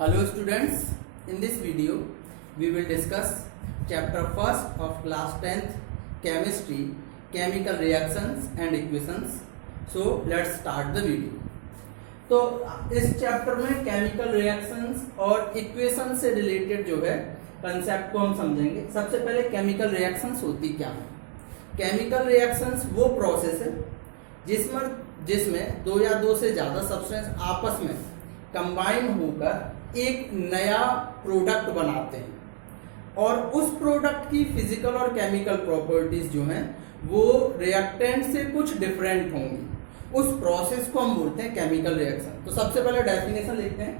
Hello students, in this video we will discuss chapter first of class 10th chemistry, chemical reactions and equations. So let's start the video. तो इस chapter में chemical reactions और equation से related जो है concept को हम समझेंगे। सबसे पहले केमिकल रिएक्शंस होती क्या है। केमिकल रिएक्शंस वो प्रोसेस है जिसमें दो या दो से ज़्यादा सब्सटेंस आपस में कंबाइन होकर एक नया प्रोडक्ट बनाते हैं और उस प्रोडक्ट की फिजिकल और केमिकल प्रॉपर्टीज जो हैं वो रिएक्टेंट से कुछ डिफरेंट होंगी। उस प्रोसेस को हम बोलते हैं केमिकल रिएक्शन। तो सबसे पहले डेफिनेशन लिखते हैं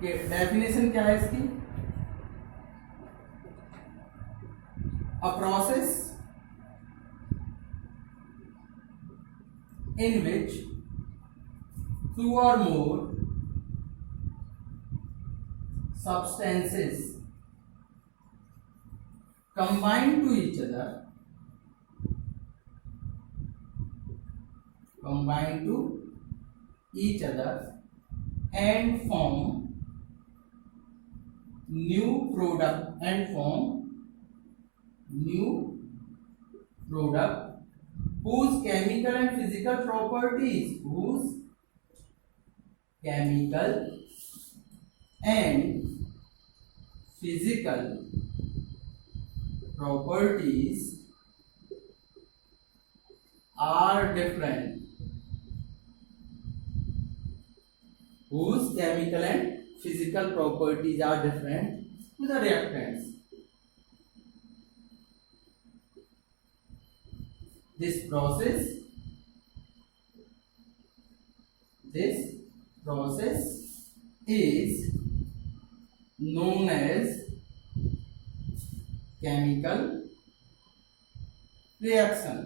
कि डेफिनेशन क्या है इसकी। A process in which two or more substances combine to each other and form new product whose chemical and physical properties are different. Whose chemical and physical properties are different to the reactants. This process is known as chemical reaction.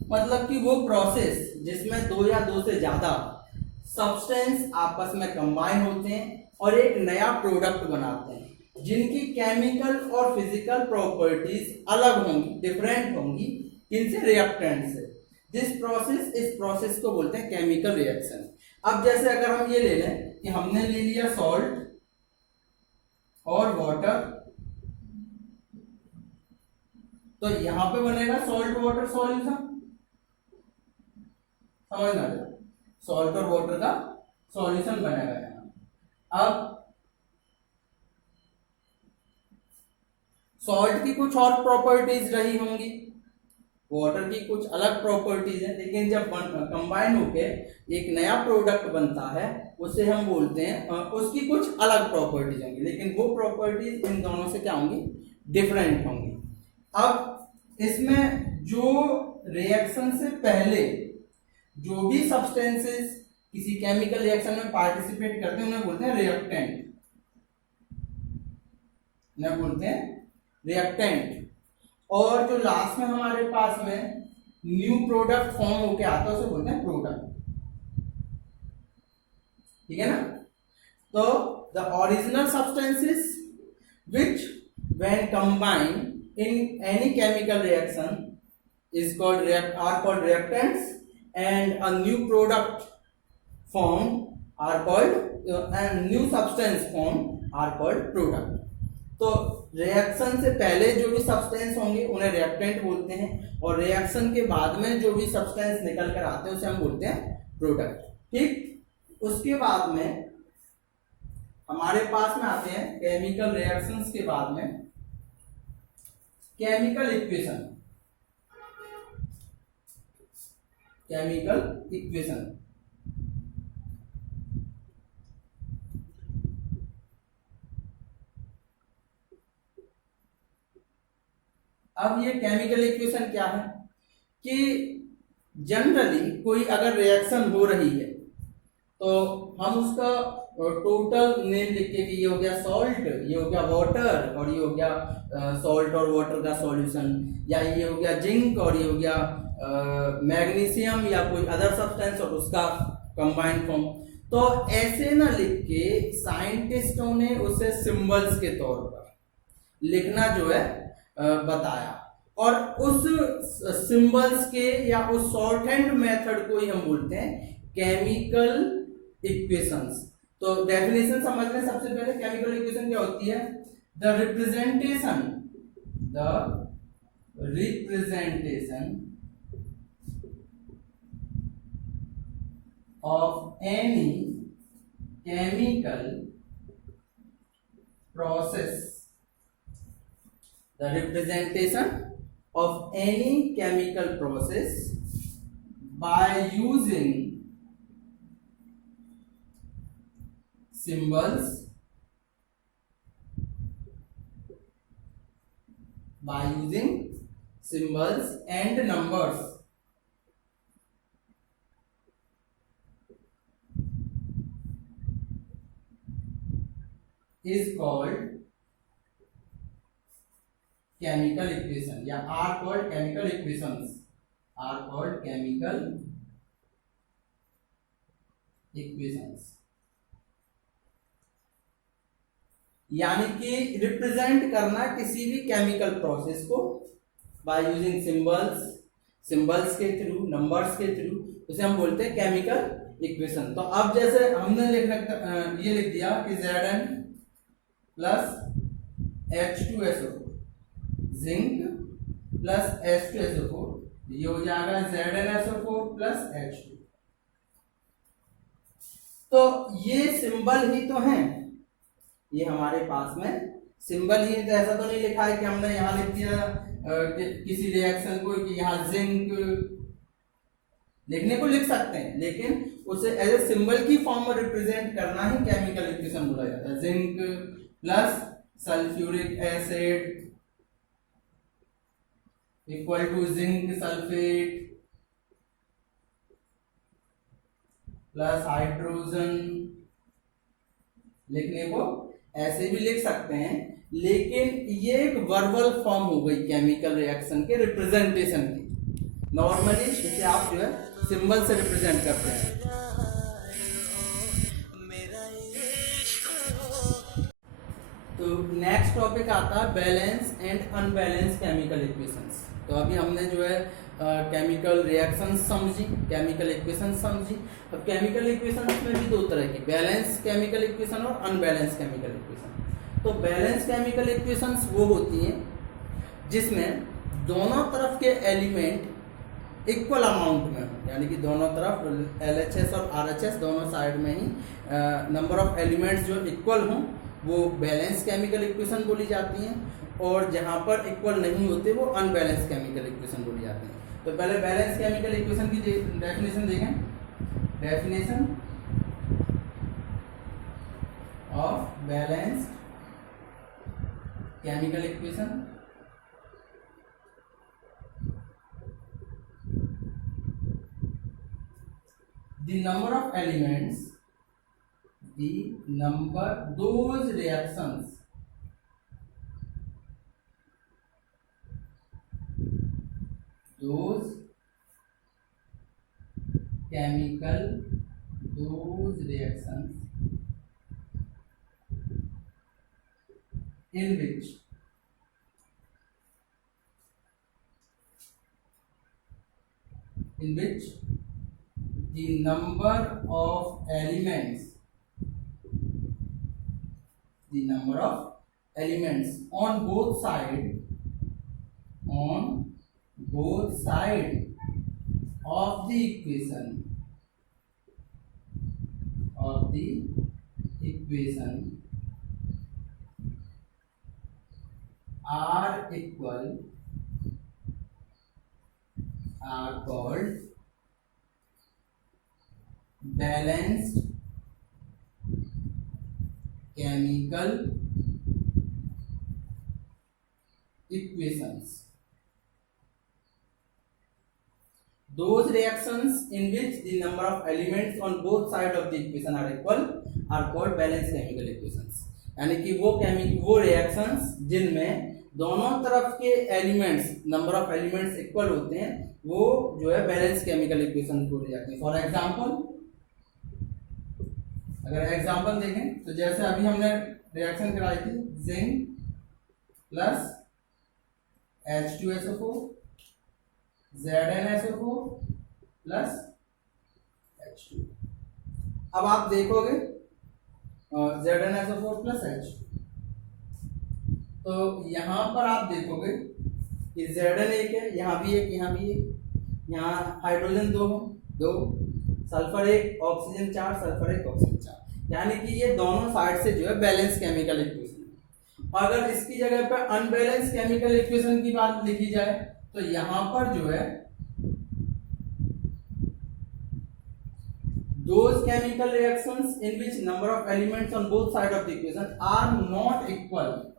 मतलब कि वो process जिसमें दो या दो से ज्यादा substance आपस में कंबाइन होते हैं और एक नया प्रोडक्ट बनाते हैं जिनकी केमिकल और फिजिकल प्रॉपर्टीज अलग होंगी, डिफरेंट होंगी किनसे, रिएक्टेंट से। इस प्रोसेस को बोलते हैं केमिकल रिएक्शन। अब जैसे अगर हम ये ले लें कि हमने ले लिया सॉल्ट और वाटर, तो यहां पे बनेगा सॉल्ट वाटर सॉल्यूशन। समझ ना, सॉल्ट और वाटर का सॉल्यूशन बनेगा यहाँ। अब सॉल्ट की कुछ और प्रॉपर्टीज रही होंगी, वाटर की कुछ अलग प्रॉपर्टीज है, लेकिन जब कंबाइन होके एक नया प्रोडक्ट बनता है उसे हम बोलते हैं, उसकी कुछ अलग प्रॉपर्टीज होंगी, लेकिन वो प्रॉपर्टीज इन दोनों से क्या होंगी, डिफरेंट होंगी। अब इसमें जो रिएक्शन से पहले जो भी सब्सटेंसेस किसी केमिकल रिएक्शन में पार्टिसिपेट करते हैं उन्हें बोलते हैं रिएक्टेंट। और जो लास्ट में हमारे पास में न्यू प्रोडक्ट फॉर्म होके आता है उसे बोलते हैं प्रोडक्ट। ठीक है ना। तो the original substances which when combined in any chemical reaction are called reactants, and a new product formed are called and new substance formed are called product. तो रिएक्शन से पहले जो भी सब्सटेंस होंगे उन्हें रिएक्टेंट बोलते हैं और रिएक्शन के बाद में जो भी सब्सटेंस निकल कर आते हैं उसे हम बोलते हैं प्रोडक्ट। ठीक। उसके बाद में हमारे पास में आते हैं केमिकल रिएक्शंस के बाद में केमिकल इक्वेशन। अब ये केमिकल इक्वेशन क्या है कि जनरली कोई अगर रिएक्शन हो रही है तो हम उसका टोटल नेम लिख के कि ये हो गया सॉल्ट, ये हो गया वाटर और ये हो गया सॉल्ट और वाटर का सॉल्यूशन, या ये हो गया जिंक और ये हो गया मैग्नीशियम या कोई अदर सब्सटेंस और उसका कंबाइंड फॉर्म। तो ऐसे ना लिख के साइंटिस्टों ने उसे सिंबल्स के तौर पर लिखना जो है बताया। और उस सिंबल्स के या उस शॉर्ट हैंड मेथड को ही हम बोलते हैं केमिकल इक्वेशंस। तो डेफिनेशन समझ लें सबसे पहले। केमिकल इक्वेशन क्या होती है? The representation of any chemical process, the representation of any chemical process by using symbols, and numbers is called chemical equation, या are called chemical equations, यानी कि रिप्रेजेंट करना किसी भी केमिकल प्रोसेस को बाय यूजिंग सिंबल्स के through, numbers के through, उसे हम बोलते हैं केमिकल इक्वेशन। तो अब जैसे हमने ये लिख दिया कि Zn plus H2SO4, zinc plus H2SO4, ये हो जाएगा ZnSO4 प्लस H2। तो ये सिंबल ही तो हैं, ये हमारे पास में सिंबल ही। तो ऐसा तो नहीं लिखा है कि हमने यहाँ लिख दिया किसी रिएक्शन को कि यहाँ जिंक लिखने को लिख सकते हैं, लेकिन उसे एज ए सिंबल की फॉर्म में रिप्रेजेंट करना ही केमिकल इक्वेशन बोला जाता है। Zinc plus sulphuric acid equal to zinc sulphate plus hydrogen. लिखने को ऐसे भी लिख सकते हैं, लेकिन ये एक वर्बल फॉर्म हो गई केमिकल रिएक्शन के रिप्रेजेंटेशन की। नॉर्मली इसे आप जो है सिंबल से रिप्रेजेंट करते हैं। तो नेक्स्ट टॉपिक आता है balance and unbalance chemical equations. तो अभी हमने जो है केमिकल रिएक्शन समझी, केमिकल इक्वेशन समझी। अब केमिकल इक्वेशन में भी दो तरह की, बैलेंस केमिकल इक्वेशन और अनबैलेंस केमिकल इक्वेशन। तो बैलेंस केमिकल इक्वेशंस वो होती हैं जिसमें दोनों तरफ के एलिमेंट इक्वल अमाउंट में हो, यानी कि दोनों तरफ LHS और RHS दोनों साइड में ही नंबर ऑफ एलिमेंट्स जो इक्वल हों वो बैलेंस केमिकल इक्वेशन बोली जाती हैं, और जहाँ पर इक्वल नहीं होते वो अनबैलेंस केमिकल इक्वेशन बोली जाती हैं। तो पहले बैलेंस केमिकल इक्वेशन की डेफिनेशन देखें। Definition of balance chemical equation: the number of elements, those reactions in which the number of elements on both sides of the equation are equal are called balanced chemical equations. Those reactions in which the number of elements on both sides of the equation are equal are called balanced chemical equations. यानी कि वो reactions जिनमें दोनों तरफ के elements, number of elements equal होते हैं, वो जो है बैलेंस केमिकल इक्वेशन बोली जाती है। फॉर एग्जांपल, अगर एग्जांपल देखें तो जैसे अभी हमने रिएक्शन कराई थी zinc plus H2SO4 ZnSO4 plus H2। अब आप देखोगे ZnSO4 प्लस H2, तो यहाँ पर आप देखोगे कि Zn एक है, यहाँ भी एक, यहाँ भी एक, यहाँ हाइड्रोजन दो है, दो, सल्फर एक, ऑक्सीजन चार, सल्फर एक, ऑक्सीजन चार, यानी कि ये दोनों साइड से जो है बैलेंस केमिकल इक्वेशन है। अगर इसकी जगह पर अनबैलेंस केमिकल इक्वेशन की बात लिखी जाए तो यहाँ पर जो है those chemical reactions in which number of elements on both sides of the equation are not equal,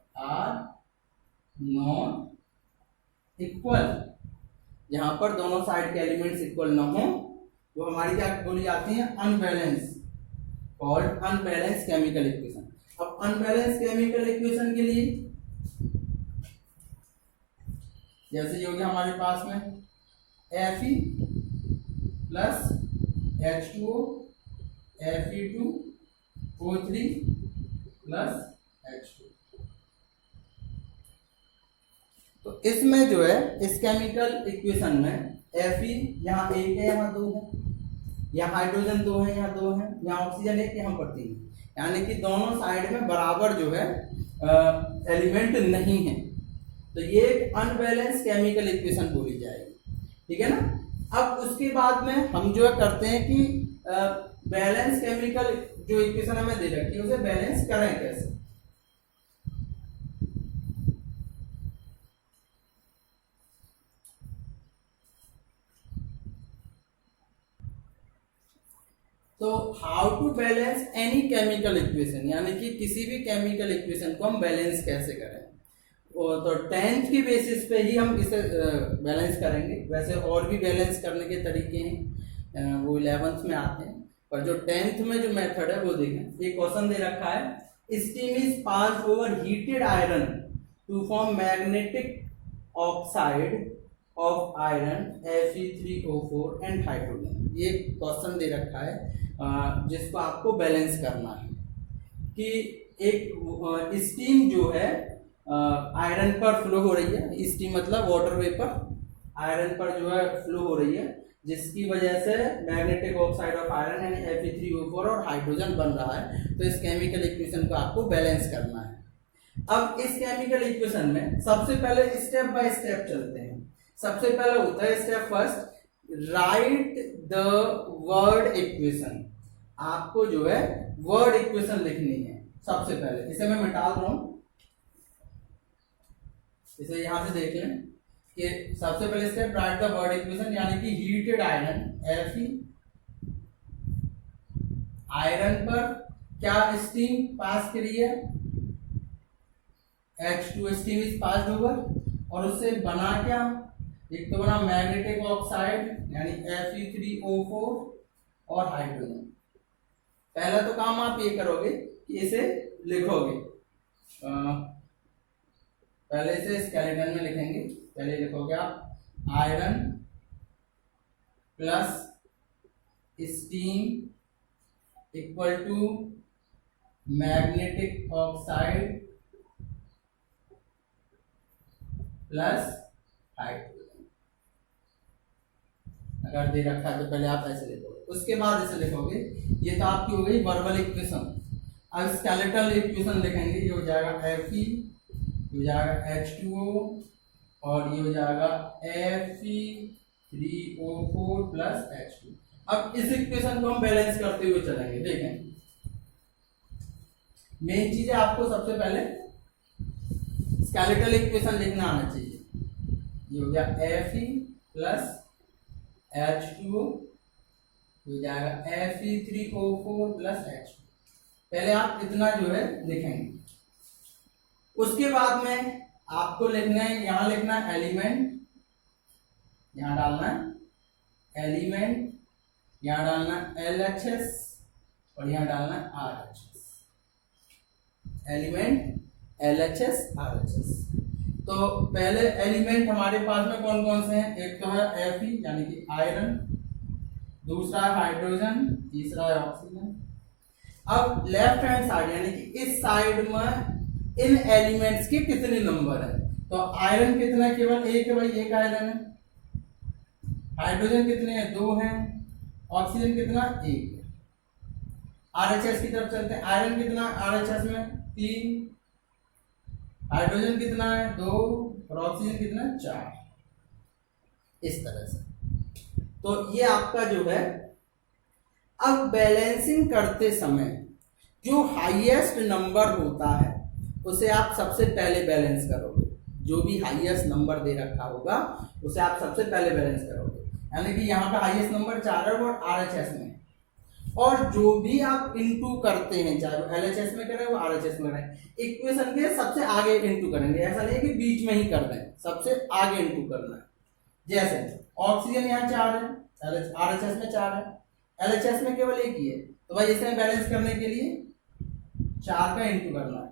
यहाँ पर दोनों साइड के एलिमेंट्स इक्वल ना हो वो हमारी क्या बोली जाती है, unbalance, called unbalance chemical equation. अब अनबैलेंस केमिकल इक्वेशन के लिए जैसे ये हो गया हमारे पास में Fe plus H2O Fe2O3 plus H2। तो इसमें जो है इस केमिकल इक्वेशन में Fe यहाँ एक है, यहाँ दो है, यहाँ हाइड्रोजन दो है, यहाँ दो है, यहाँ ऑक्सीजन एक, यहाँ पर तीन, यानी कि दोनों साइड में बराबर जो है एलिमेंट नहीं है, तो ये एक अनबैलेंस केमिकल इक्वेशन बोली जाएगी, ठीक है ना। अब उसके बाद में हम जो है करते हैं कि बैलेंस केमिकल जो इक्वेशन हमें दे रखी है उसे बैलेंस करें कैसे। तो how to balance any chemical equation, यानी कि किसी भी केमिकल इक्वेशन को हम बैलेंस कैसे करें, तो 10th की बेसिस पे ही हम इसे बैलेंस करेंगे। वैसे और भी बैलेंस करने के तरीके हैं, वो 11th में आते हैं, पर जो 10th में जो मेथड है वो देखें। एक क्वेश्चन दे रखा है, steam is passed over heated iron to form magnetic oxide of iron Fe3O4 and hydrogen. ये क्वेश्चन दे रखा है जिसको आपको बैलेंस करना है कि एक स्टीम जो है आयरन पर फ्लो हो रही है, स्टीम मतलब वाटर वेपर आयरन पर जो है फ्लो हो रही है, जिसकी वजह से मैग्नेटिक ऑक्साइड ऑफ आयरन यानी Fe3O4 और हाइड्रोजन बन रहा है। तो इस केमिकल इक्वेशन को आपको बैलेंस करना है। अब इस केमिकल इक्वेशन में सबसे पहले स्टेप बाय स्टेप चलते हैं। सबसे पहले होता है step first, right the word equation. आपको जो है वर्ड इक्वेशन लिखनी है सबसे पहले। इसे मैं मिटा रहा हूं, इसे यहां से देख लें कि सबसे पहले step right the word equation, यानी कि हीटेड आयरन Fe, आयरन पर क्या स्टीम पास करी है, H2 steam is passed over, और उससे बना क्या, एक तो बना मैग्नेटिक ऑक्साइड यानी Fe3O4 और हाइड्रोजन। पहला तो काम आप ये करोगे कि इसे लिखोगे, पहले इसे स्केलेटन में लिखेंगे। पहले लिखोगे आप iron plus steam equal to magnetic oxide plus hydrogen. अगर दे रखा है तो पहले आप ऐसे लिखोगे, उसके बाद इसे लिखोगे। ये तो आपकी हो गई वर्बल इक्वेशन। अब स्केलेटल इक्वेशन लिखेंगे। ये हो जाएगा Fe, ये हो जाएगा H2O और ये हो जाएगा Fe3O4 प्लस H2। अब इस इक्वेशन को हम बैलेंस करते हुए चलेंगे। देखें, मेन चीज है आपको सबसे पहले स्केलेटल इक्वेशन लिखना आना चाहिए। ये हो गया Fe प्लस H2O, हो जाएगा Fe3O4 प्लस H2। पहले आप इतना जो है लिखेंगे। उसके बाद में आपको लिखना है, यहां लिखना है एलिमेंट, यहां डालना है एलिमेंट, यहां डालना है LHS और यहां डालना है RHS। Element LHS RHS। तो पहले एलिमेंट हमारे पास में कौन कौन से हैं, एक तो है Fe यानी कि आयरन, दूसरा है हाइड्रोजन, तीसरा है ऑक्सीजन। अब लेफ्ट हैंड साइड यानी कि इस साइड में इन एलिमेंट्स के कितने नंबर हैं, तो आयरन कितना है, केवल एक है भाई, एक आयरन है। हाइड्रोजन कितने हैं, 2 हैं। ऑक्सीजन कितना, 1 है। आरएचएस की तरफ चलते हैं। आयरन कितना आरएचएस में, 3। हाइड्रोजन कितना है, 2। और ऑक्सीजन कितना है, 4। इस तरह से। तो ये आपका जो है, अब बैलेंसिंग करते समय जो हाईएस्ट नंबर होता है उसे आप सबसे पहले बैलेंस करोगे। जो भी हाईएस्ट नंबर दे रखा होगा उसे आप सबसे पहले बैलेंस करोगे। यानी कि यहाँ पे हाईएस्ट नंबर 4 है और आरएचएस में, और जो भी आप इनटू करते हैं, चाहे वो एलएचएस में करें वो आरएचएस में करें, इक्वेशन के सबसे आगे इनटू करेंगे। ऐसा नहीं कि बीच में ही कर दें, सबसे आगे इनटू करना है। जैसे ऑक्सीजन यहाँ 4 है, आरएचएस में 4 है, एलएचएस में केवल 1 ही है। तो भाई इसमें बैलेंस करने के लिए 4 का इनटू करना है,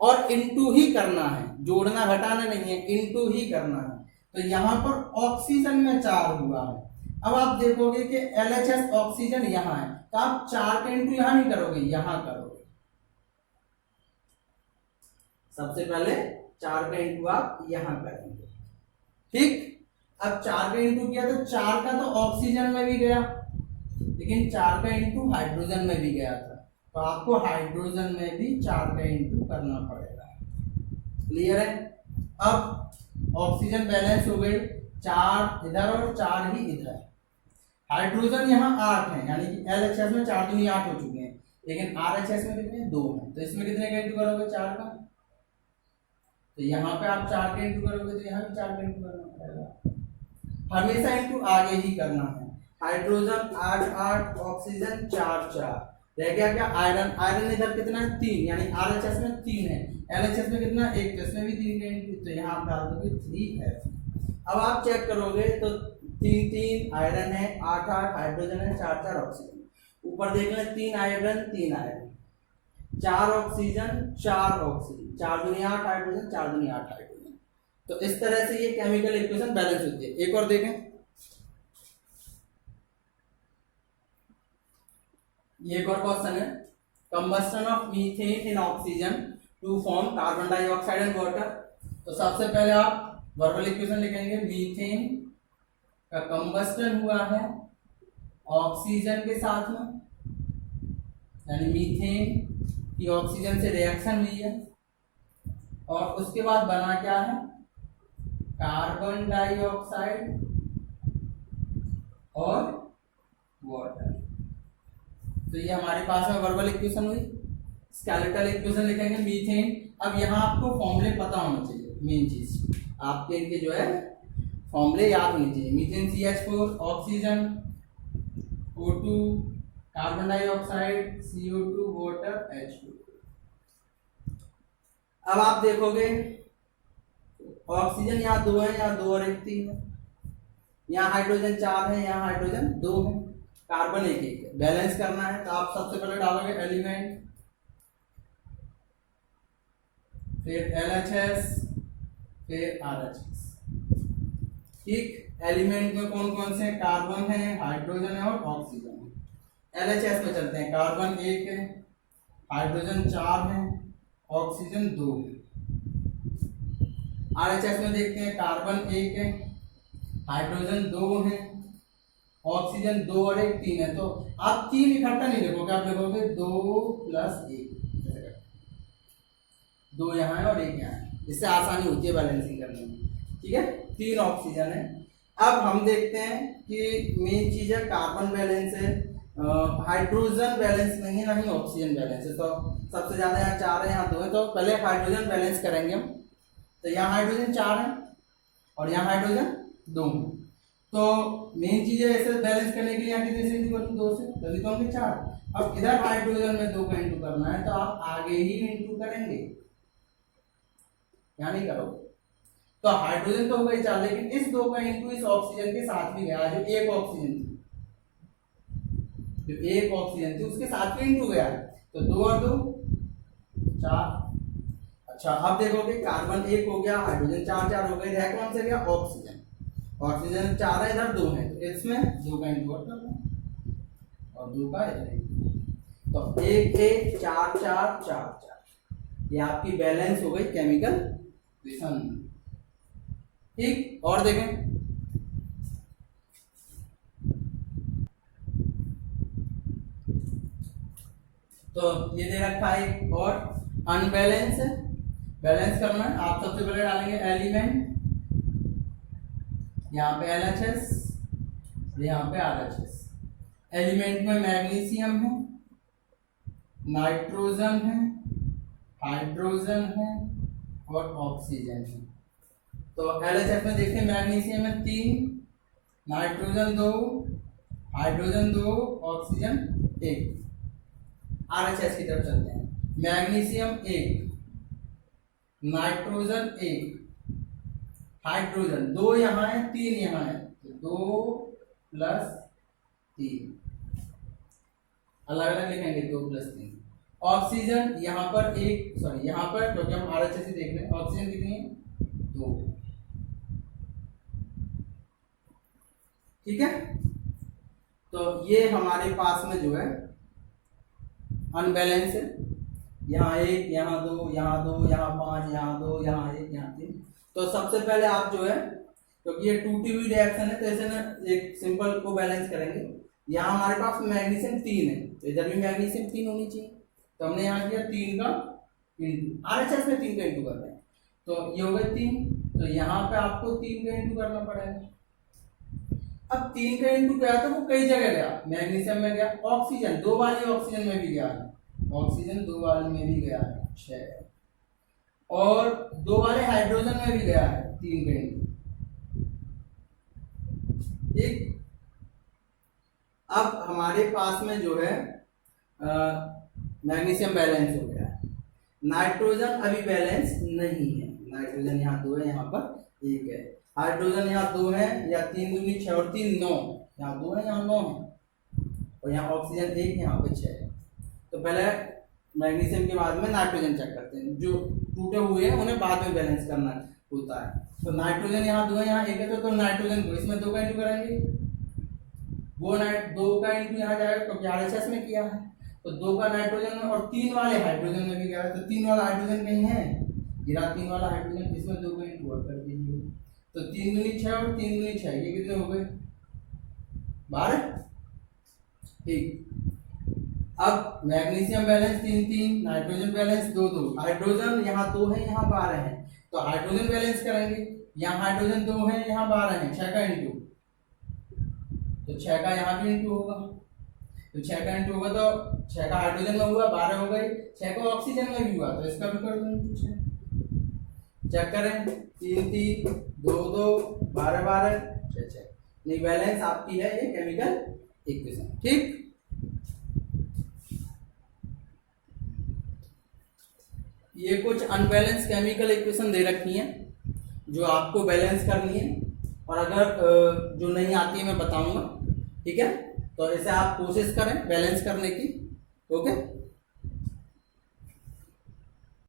और इनटू ही करना है, जोड़ना घटाना नहीं है, इनटू ही करना है। तो यहाँ पर ऑक्सीजन में 4 हुआ है। अब आप देखोगे कि एलएचएस ऑक्सीजन यहाँ है, तो आप 4 का इनटू यहाँ नहीं करोगे, यहाँ करोगे। सबसे पहले 4 का इनटू आप यहाँ करेंगे, ठीक। अब 4 का इनटू किया तो 4 का तो ऑक्सीजन में भी गया, लेकिन 4 का इनटू हाइड्रोजन में भी गया था, तो आपको हाइड्रोजन में भी 4 का इनटू करना पड़ेगा। क्लियर है। अब ऑक्सीजन बैलेंस हो गई, 4 इधर और 4 ही इधर। हाइड्रोजन यहाँ 8 है, यानी कि एलएचएस में 4 दूनी 8 हो चुके हैं, लेकिन आरएचएस में कितने, 2 है। तो इसमें कितने का इनटू करोगे, 4 का। तो यहाँ पे आप 4 का इनटू करोगे तो यहाँ भी 4 का इनटू करना पड़ेगा। हमेशा इनटू आगे ही करना है। हाइड्रोजन 8 8, ऑक्सीजन 4 4, रह गया क्या, आयरन। आयरन इधर कितना है, 3, यानी आरएचएस में 3 है, एलएचएस में कितना, 1, तो इसमें भी 3 का इनटू। तो यहाँ आप डाल दोगे 3F। अब आप चेक करोगे तो 3 3 आयरन है, 8 8 हाइड्रोजन है, 4 4 ऑक्सीजन। ऊपर देख लें, 3 आयरन 3 आयरन, 4 ऑक्सीजन 4 ऑक्सीजन, 4 दूनी 8 हाइड्रोजन, 4 दूनी 8 हाइड्रोजन। तो इस तरह से ये केमिकल इक्वेशन बैलेंस होती है। एक और देखें, ये एक और क्वेश्चन है, combustion of methane in oxygen to form carbon dioxide and water. तो सबसे पहले आप वर्बल इक्वेशन लिखेंगे, मीथेन का कंबस्टन हुआ है ऑक्सीजन के साथ में, यानी मीथेन की ऑक्सीजन से रिएक्शन हुई है, और उसके बाद बना क्या है, कार्बन डाइऑक्साइड और वाटर। तो ये हमारे पास में वर्बल इक्वेशन हुई। स्केलेटल इक्वेशन लिखेंगे, मीथेन। अब यहाँ आपको फॉर्मूले पता होना चाहिए, मेन चीज आपके इनके जो है फॉर्मूले याद होने चाहिए। Methane CH4, oxygen O2, carbon dioxide CO2, water H2। अब आप देखोगे ऑक्सीजन यहाँ 2 है, यहाँ 2 और 1 3 है, यहाँ हाइड्रोजन 4 है, यहाँ हाइड्रोजन 2 है, कार्बन 1 1 है। बैलेंस करना है तो आप सबसे पहले डालोगे एलिमेंट, फिर LHS, फिर RHS, ठीक। एलिमेंट में कौन कौन से, कार्बन है, हाइड्रोजन है और ऑक्सीजन है। LHS में चलते हैं, कार्बन 1 है, हाइड्रोजन 4 है, ऑक्सीजन 2 है। RHS में देखते हैं, कार्बन 1 है, हाइड्रोजन 2 है, ऑक्सीजन 2 और 1 3 है। तो आप 3 इकट्ठा नहीं लिखोगे, आप लिखोगे 2 + 1, 2 यहाँ है और 1 यहाँ है, इससे आसानी होती है बैलेंसिंग करने में, ठीक है। 3 ऑक्सीजन है। अब हम देखते हैं कि मेन चीज है कार्बन बैलेंस है, हाइड्रोजन बैलेंस नहीं है, ना ही ऑक्सीजन बैलेंस है। तो सबसे ज्यादा यहाँ 4 है, यहाँ 2 है, तो पहले हाइड्रोजन बैलेंस करेंगे हम। तो यहाँ हाइड्रोजन 4 है और यहाँ हाइड्रोजन 2 है। तो मेन चीज है ऐसे बैलेंस करने के लिए यहाँ कितने से इंटू करूँ, 2 से, तभी तो होंगे 4। अब इधर हाइड्रोजन में 2 का इंटू करना है, तो आप आगे ही इंटू करेंगे, यहाँ नहीं करोगे। तो हाइड्रोजन तो होगा ही 4, लेकिन इस 2 का इंटू इस ऑक्सीजन के साथ भी गया, जो एक ऑक्सीजन थी, जो एक ऑक्सीजन थी उसके साथ भी इंटू गया, तो 2 और 2 4। अच्छा, अब देखोगे कार्बन 1 हो गया, हाइड्रोजन 4 4 हो गए, रह कौन से गया, ऑक्सीजन। ऑक्सीजन 4 है, इधर 2 है, तो इसमें 2 का इंटू कर दो और 2 का इधर। तो 1 1 4 4 4 4, ये आपकी बैलेंस हो गई केमिकल इक्वेशन। ठीक, और देखें तो ये दे रखा है एक और अनबैलेंस है, बैलेंस करना है। आप सबसे पहले डालेंगे एलिमेंट, यहाँ पे LHS, यहाँ पे RHS। एलिमेंट में मैग्नीशियम है, नाइट्रोजन है, हाइड्रोजन है और ऑक्सीजन है। तो LHS में देखिए मैग्नीशियम है 3, नाइट्रोजन 2, हाइड्रोजन 2, ऑक्सीजन 1। RHS की तरफ चलते हैं। मैग्नीशियम 1, नाइट्रोजन 1, हाइड्रोजन 2 यहाँ है, 3 यहाँ है, तो 2 + 3 अलग अलग लिखेंगे, 2 + 3। ऑक्सीजन यहाँ पर एक, सॉरी यहाँ पर, क्योंकि हम RHS ही देख रहे हैं, ऑक्सीजन कितनी है 2। ठीक है, तो ये हमारे पास में जो है अनबैलेंस है। यहाँ 1, यहाँ 2, यहाँ 2, यहाँ 5, यहाँ 2, यहाँ 1, यहाँ 3। तो सबसे पहले आप जो है, क्योंकि ये टूटी हुई रिएक्शन है तो ऐसे ना एक सिंपल को बैलेंस करेंगे। यहाँ हमारे पास मैग्नीशियम 3 है, तो इधर भी मैग्नीशियम 3 होनी चाहिए। तो हमने यहाँ किया 3 का इंटू, RHS में 3 का इंटू कर रहे हैं, तो ये हो गए 3। तो यहाँ पे आपको 3 का इंटू करना पड़ेगा। अब 3 का इंटू क्या था, वो कई जगह गया, मैग्नीशियम में गया, ऑक्सीजन 2 वाली ऑक्सीजन में भी गया है, ऑक्सीजन 2 वाली में भी गया है 6, और 2 वाले हाइड्रोजन में भी गया है 3 का इंटू। ठीक, अब हमारे पास में जो है मैग्नीशियम बैलेंस हो गया है। नाइट्रोजन अभी बैलेंस नहीं है, नाइट्रोजन यहाँ 2 है, यहाँ पर 1 है। हाइड्रोजन यहाँ 2 है, या 3 दूनी 6 और 3 9, यहाँ 2 है, यहाँ 9 है, और यहाँ ऑक्सीजन 1, यहाँ पे 6 है। तो पहले मैग्नीशियम के बाद में नाइट्रोजन चेक करते हैं, जो टूटे हुए हैं उन्हें बाद में बैलेंस करना होता है। तो नाइट्रोजन यहाँ 2 है, यहाँ 1 है, तो नाइट्रोजन को इसमें 2 का इंटू करेंगे, वो 2 का इंटू यहाँ जाएगा, क्योंकि RHS में किया है, तो 2 का नाइट्रोजन में, और 3 वाले हाइड्रोजन में भी गया है, तो 3 वाला हाइड्रोजन कहीं है, गिरा 3 वाला हाइड्रोजन, इसमें 2 का इंटू कर दीजिए। तो 3 दूनी 6 और 3 दूनी 6, ये कितने हो गए 12। ठीक, अब magnesium balance 3 3, nitrogen balance 2 2, hydrogen यहाँ 2 है, यहाँ 12 है, तो हाइड्रोजन बैलेंस करेंगे, यहाँ हाइड्रोजन 2 है, यहाँ 12 है, 6 का इंटू, तो 6 का यहाँ भी इंटू होगा, तो 6 का इंटू होगा, तो 6 का हाइड्रोजन में हुआ 12 हो गई, 6 का ऑक्सीजन में भी हुआ, तो इसका भी कर दो, चेक करें 3 3 2 2 12 12 6 6। नहीं, बैलेंस आपकी है ये केमिकल इक्वेशन। ठीक, ये कुछ अनबैलेंस केमिकल इक्वेशन दे रखी हैं जो आपको बैलेंस करनी है, और अगर जो नहीं आती है मैं बताऊंगा। ठीक है, तो ऐसे आप कोशिश करें बैलेंस करने की। ओके।